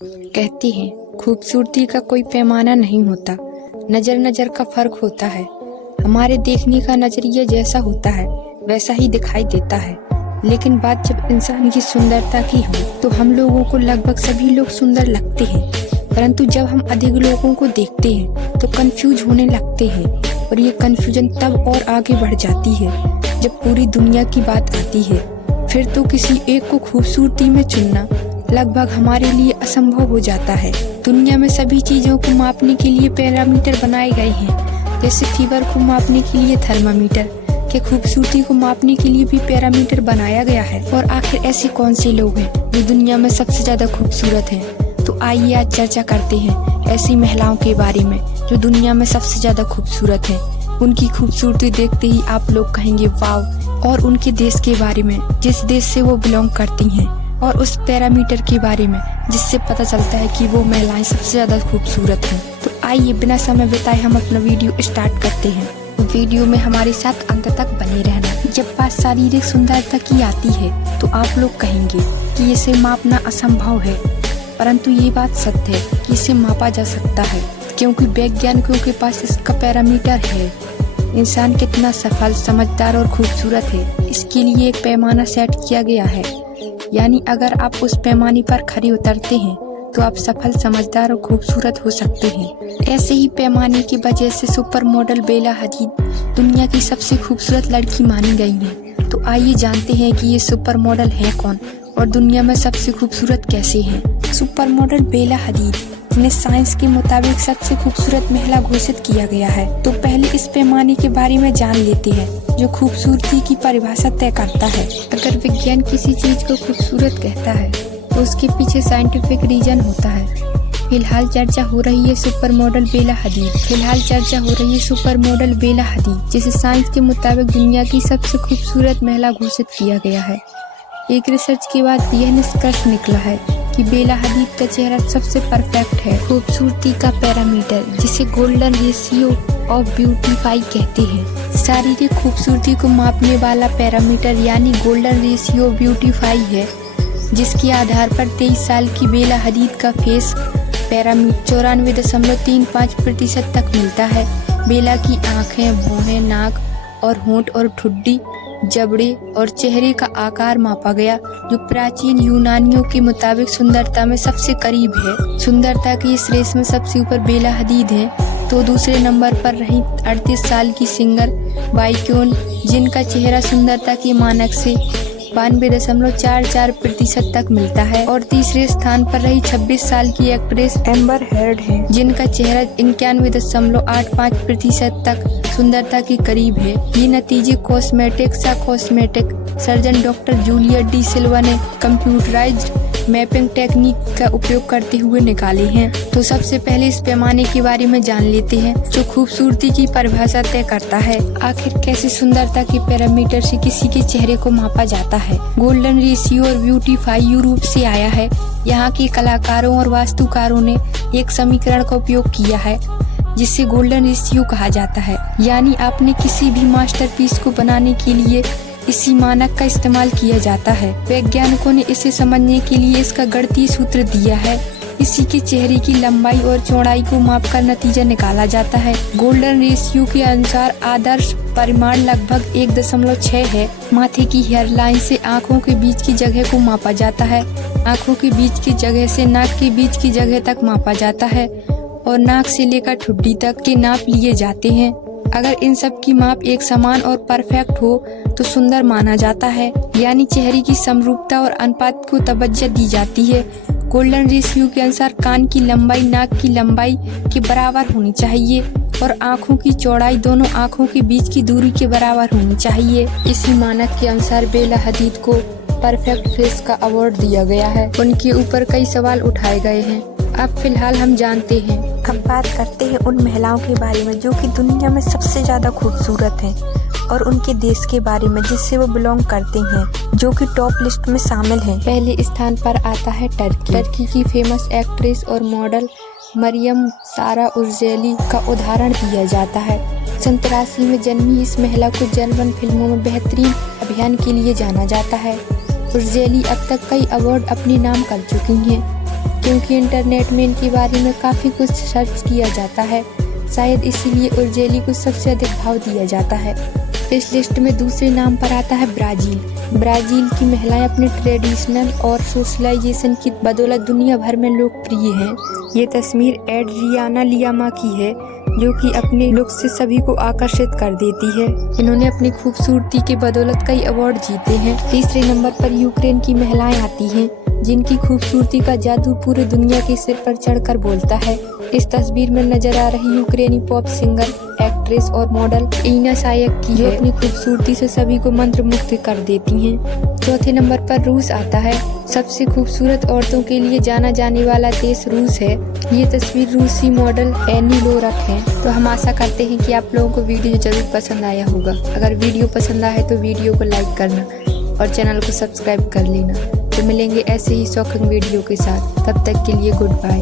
कहती हैं खूबसूरती का कोई पैमाना नहीं होता, नज़र नज़र का फ़र्क होता है। हमारे देखने का नज़रिया जैसा होता है वैसा ही दिखाई देता है, लेकिन बात जब इंसान की सुंदरता की हो तो हम लोगों को लगभग सभी लोग सुंदर लगते हैं, परंतु जब हम अधिक लोगों को देखते हैं तो कंफ्यूज होने लगते हैं, और ये कंफ्यूजन तब और आगे बढ़ जाती है जब पूरी दुनिया की बात आती है। फिर तो किसी एक को खूबसूरती में चुनना लगभग हमारे लिए असंभव हो जाता है। दुनिया में सभी चीज़ों को मापने के लिए पैरामीटर बनाए गए हैं, जैसे फीवर को मापने के लिए थर्मामीटर, कि खूबसूरती को मापने के लिए भी पैरामीटर बनाया गया है। और आखिर ऐसे कौन से लोग हैं जो दुनिया में सबसे ज़्यादा खूबसूरत हैं? तो आइए आज चर्चा करते हैं ऐसी महिलाओं के बारे में जो दुनिया में सबसे ज़्यादा खूबसूरत हैं। उनकी खूबसूरती देखते ही आप लोग कहेंगे वाव। और उनके देश के बारे में, जिस देश से वो बिलोंग करती हैं, और उस पैरामीटर के बारे में जिससे पता चलता है कि वो महिलाएं सबसे ज़्यादा खूबसूरत हैं। तो आइए बिना समय बिताए हम अपना वीडियो स्टार्ट करते हैं। वीडियो में हमारे साथ अंत तक बने रहना। जब बात शारीरिक सुंदरता की आती है तो आप लोग कहेंगे कि इसे मापना असंभव है, परंतु ये बात सत्य है कि इसे मापा जा सकता है, क्योंकि वैज्ञानिकों के पास इसका पैरामीटर है। इंसान कितना सफल, समझदार और खूबसूरत है, इसके लिए एक पैमाना सेट किया गया है। यानी अगर आप उस पैमाने पर खरे उतरते हैं तो आप सफल, समझदार और खूबसूरत हो सकते हैं। ऐसे ही पैमाने की वजह से सुपर मॉडल बेला हदीद दुनिया की सबसे खूबसूरत लड़की मानी गई है। तो आइए जानते हैं कि ये सुपर मॉडल है कौन और दुनिया में सबसे खूबसूरत कैसे हैं। सुपर मॉडल बेला हदीद, जिन्हें साइंस के मुताबिक सबसे खूबसूरत महिला घोषित किया गया है। तो पहले इस पैमाने के बारे में जान लेते हैं जो खूबसूरती की परिभाषा तय करता है। अगर विज्ञान किसी चीज को खूबसूरत कहता है तो उसके पीछे साइंटिफिक रीजन होता है। फिलहाल चर्चा हो रही है सुपर मॉडल बेला हदीद, जिसे साइंस के मुताबिक दुनिया की सबसे खूबसूरत महिला घोषित किया गया है। एक रिसर्च के बाद यह निष्कर्ष निकला है कि बेला हदीद का चेहरा सबसे परफेक्ट है। खूबसूरती का पैरामीटर, जिसे गोल्डन रेशियो ऑफ ब्यूटीफाई कहते हैं, शारीरिक खूबसूरती को मापने वाला पैरामीटर यानी गोल्डन रेशियो ऑफ ब्यूटीफाई है, जिसके आधार पर 23 साल की बेला हदीद का फेस पैरामीटर 94.35% तक मिलता है। बेला की आंखें, भौहें, नाक और होंठ और ठुड्डी, जबड़े और चेहरे का आकार मापा गया, जो प्राचीन यूनानियों के मुताबिक सुंदरता में सबसे करीब है। सुंदरता की इस रेस में सबसे ऊपर बेला हदीद है, तो दूसरे नंबर पर रही 38 साल की सिंगर बाइक्यून, जिनका चेहरा सुंदरता के मानक से 92.44% तक मिलता है। और तीसरे स्थान पर रही 26 साल की एक्ट्रेस एम्बर हर्ड है, जिनका चेहरा 91.85% तक सुंदरता के करीब है। ये नतीजे cosmetic surgeon doctor Julia de Silva ने कंप्यूटराइज्ड मैपिंग टेक्निक का उपयोग करते हुए निकाले हैं। तो सबसे पहले इस पैमाने के बारे में जान लेते हैं जो खूबसूरती की परिभाषा तय करता है। आखिर कैसे सुंदरता के पैरामीटर से किसी के चेहरे को मापा जाता है। गोल्डन रेशियो और ब्यूटीफाई यूरोप से आया है। यहाँ के कलाकारों और वास्तुकारों ने एक समीकरण का उपयोग किया है जिसे गोल्डन रेशियो कहा जाता है। यानी आपने किसी भी मास्टरपीस को बनाने के लिए इसी मानक का इस्तेमाल किया जाता है। वैज्ञानिकों ने इसे समझने के लिए इसका गणितीय सूत्र दिया है। इसी के चेहरे की लंबाई और चौड़ाई को मापकर नतीजा निकाला जाता है। गोल्डन रेशियो के अनुसार आदर्श परिमाण लगभग 1.6 है। माथे की हेयरलाइन से आंखों के बीच की जगह को मापा जाता है। आंखों के बीच की जगह से नाक के बीच की जगह तक मापा जाता है, और नाक से लेकर ठुड्डी तक के नाप लिए जाते हैं। अगर इन सब की माप एक समान और परफेक्ट हो तो सुंदर माना जाता है। यानी चेहरे की समरूपता और अनुपात को तवज्जो दी जाती है। गोल्डन रेशियो के अनुसार कान की लंबाई नाक की लंबाई के बराबर होनी चाहिए, और आंखों की चौड़ाई दोनों आंखों के बीच की दूरी के बराबर होनी चाहिए। इसी मानक के अनुसार बेला हदीद को परफेक्ट फेस का अवार्ड दिया गया है। उनके ऊपर कई सवाल उठाए गए हैं। अब फिलहाल हम जानते हैं। अब बात करते हैं उन महिलाओं के बारे में जो कि दुनिया में सबसे ज़्यादा खूबसूरत हैं, और उनके देश के बारे में जिससे वो बिलोंग करते हैं, जो कि टॉप लिस्ट में शामिल हैं। पहले स्थान पर आता है टर्की की फेमस एक्ट्रेस और मॉडल मरियम सारा उर्जेली का उदाहरण दिया जाता है। 83 में जन्मी इस महिला को जर्मन फिल्मों में बेहतरीन अभिनय के लिए जाना जाता है। उर्जेली अब तक कई अवार्ड अपने नाम कर चुकी हैं। क्योंकि इंटरनेट में इनके बारे में काफ़ी कुछ सर्च किया जाता है। शायद इसीलिए उर्जेली को सबसे अधिक भाव दिया जाता है। इस लिस्ट में दूसरे नाम पर आता है ब्राज़ील। ब्राज़ील की महिलाएं अपने ट्रेडिशनल और सोशलाइजेशन की बदौलत दुनिया भर में लोकप्रिय हैं। ये तस्वीर एड्रियाना लियामा की है, जो कि अपने लुक से सभी को आकर्षित कर देती है। इन्होंने अपनी खूबसूरती के बदौलत कई अवार्ड जीते हैं। तीसरे नंबर पर यूक्रेन की महिलाएं आती हैं, जिनकी खूबसूरती का जादू पूरी दुनिया के सिर पर चढ़कर बोलता है। इस तस्वीर में नजर आ रही यूक्रेनी पॉप सिंगर, एक्ट्रेस और मॉडल इना शायक की है, जो अपनी खूबसूरती से सभी को मंत्रमुग्ध कर देती हैं। चौथे नंबर पर रूस आता है। सबसे खूबसूरत औरतों के लिए जाना जाने वाला देश रूस है। ये तस्वीर रूसी मॉडल एनी लोरक है। तो हम आशा करते हैं कि आप लोगों को वीडियो जरूर पसंद आया होगा। अगर वीडियो पसंद आए तो वीडियो को लाइक करना और चैनल को सब्सक्राइब कर लेना। तो मिलेंगे ऐसे ही शॉकिंग वीडियो के साथ। तब तक के लिए गुड बाय।